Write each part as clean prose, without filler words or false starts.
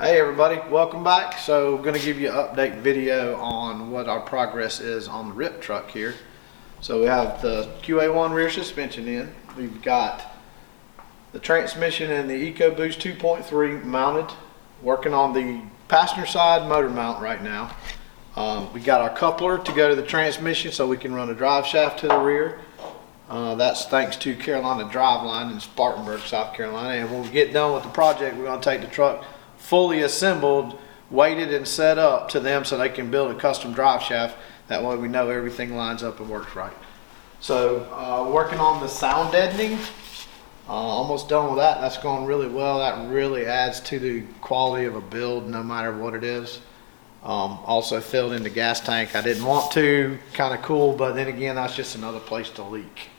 Hey everybody, welcome back. So I'm going to give you an update video on what our progress is on the RIP truck here. So we have the QA1 rear suspension in. We've got the transmission and the EcoBoost 2.3 mounted, working on the passenger side motor mount right now. We got our coupler to go to the transmission so we can run a drive shaft to the rear. That's thanks to Carolina Driveline in Spartanburg, South Carolina. And when we get done with the project, we're going to take the truck fully assembled, weighted and set up to them so they can build a custom drive shaft. That way we know everything lines up and works right. So working on the sound deadening, almost done with that. That's going really well. That really adds to the quality of a build no matter what it is. Also filled in the gas tank. I didn't want to, kind of cool, but then again that's just another place to leak.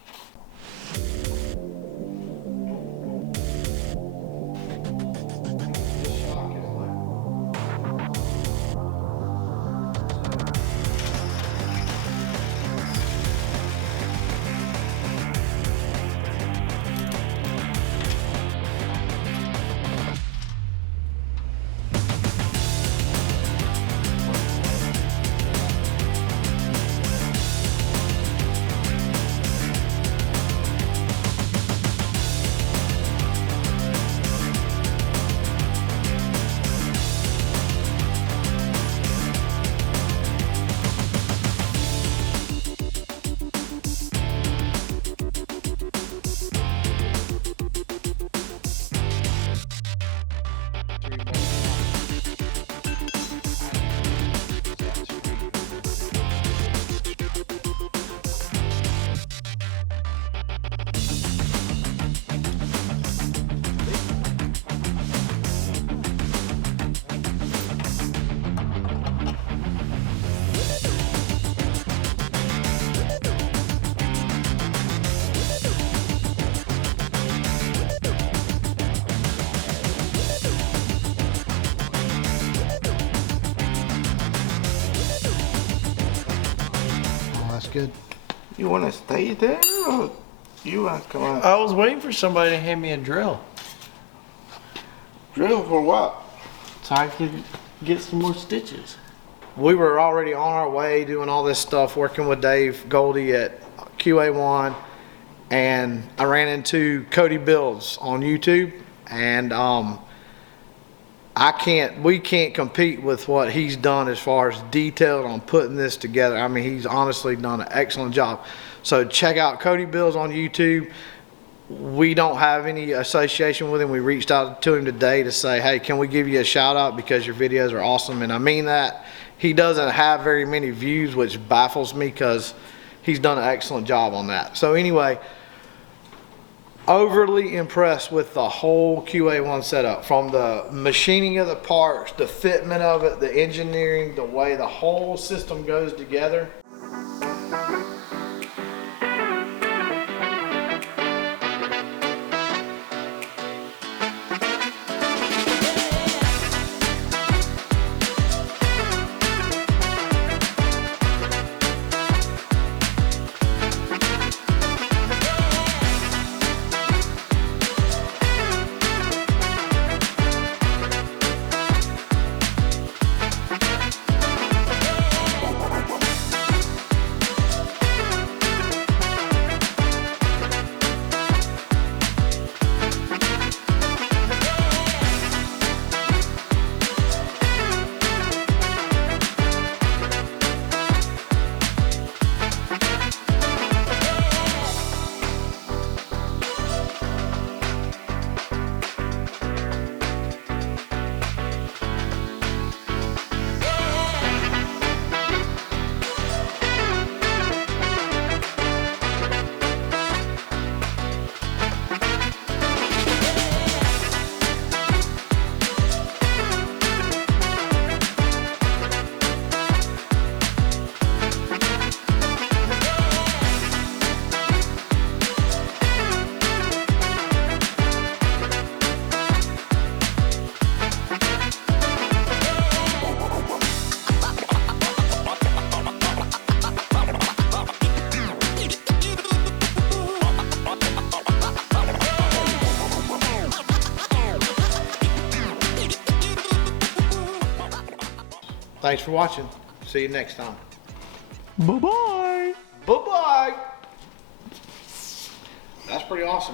Good. You want to stay there or you want to come out? I was waiting for somebody to hand me a drill. Drill for what? So I could get some more stitches. We were already on our way doing all this stuff, working with Dave Goldie at QA1, and I ran into Cody Builds on YouTube, and we can't compete with what he's done as far as detailed on putting this together. I mean, he's honestly done an excellent job. So check out Cody Builds on YouTube. We don't have any association with him. We reached out to him today to say, hey, can we give you a shout out because your videos are awesome? And I mean that. He doesn't have very many views, which baffles me because he's done an excellent job on that. So anyway, overly impressed with the whole QA1 setup, from the machining of the parts, the fitment of it, the engineering, the way the whole system goes together. Thanks for watching. See you next time. Bye-bye. Bye-bye.